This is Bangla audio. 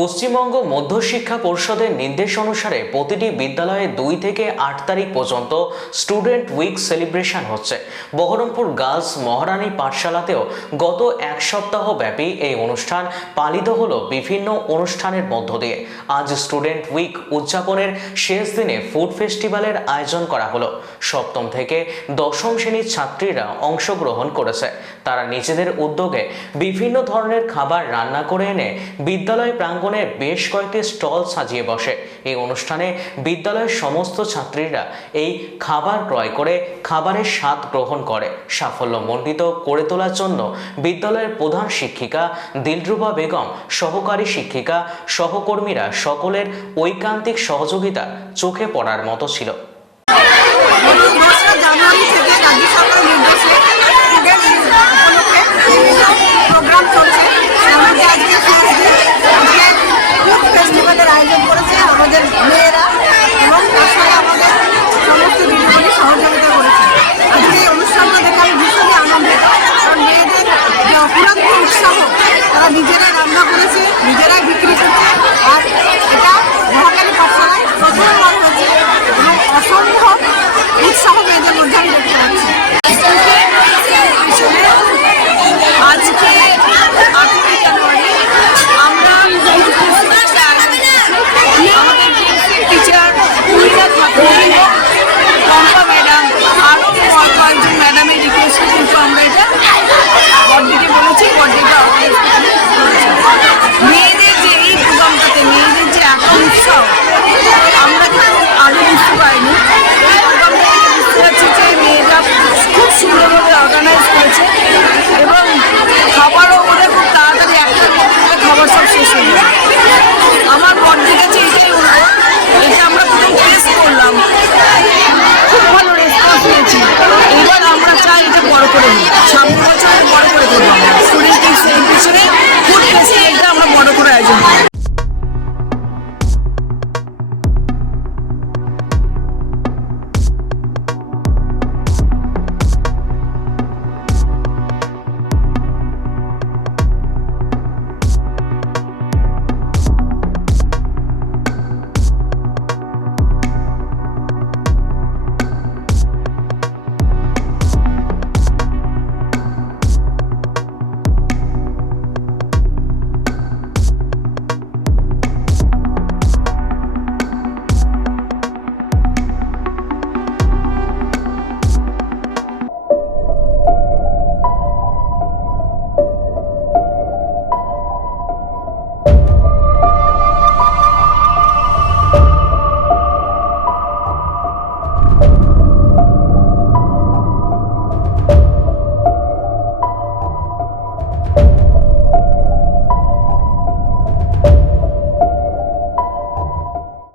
পশ্চিমবঙ্গ মধ্যশিক্ষা পরিষদের নির্দেশ অনুসারে প্রতিটি বিদ্যালয়ে দুই থেকে আট তারিখ পর্যন্ত স্টুডেন্ট উইক সেলিব্রেশন হচ্ছে। বহরমপুর গার্লস মহারানী পাঠশালাতেও গত এক সপ্তাহ ব্যাপী এই অনুষ্ঠান পালিত হলো বিভিন্ন অনুষ্ঠানের মধ্য দিয়ে। আজ স্টুডেন্ট উইক উদযাপনের শেষ দিনে ফুড ফেস্টিভ্যালের আয়োজন করা হলো। সপ্তম থেকে দশম শ্রেণির ছাত্রীরা অংশগ্রহণ করেছে। তারা নিজেদের উদ্যোগে বিভিন্ন ধরনের খাবার রান্না করে এনে বিদ্যালয় প্রাঙ্গণে বেশ কয়েকটি স্টল সাজিয়ে বসে। এই অনুষ্ঠানে বিদ্যালয়ের সমস্ত ছাত্রীরা এই খাবার ক্রয় করে খাবারের স্বাদ গ্রহণ করে। সাফল্য সাফল্যমণ্ডিত করে তোলার জন্য বিদ্যালয়ের প্রধান শিক্ষিকা দিলরুবা বেগম, সহকারী শিক্ষিকা, সহকর্মীরা সকলের ঐকান্তিক সহযোগিতা চোখে পড়ার মতো ছিল।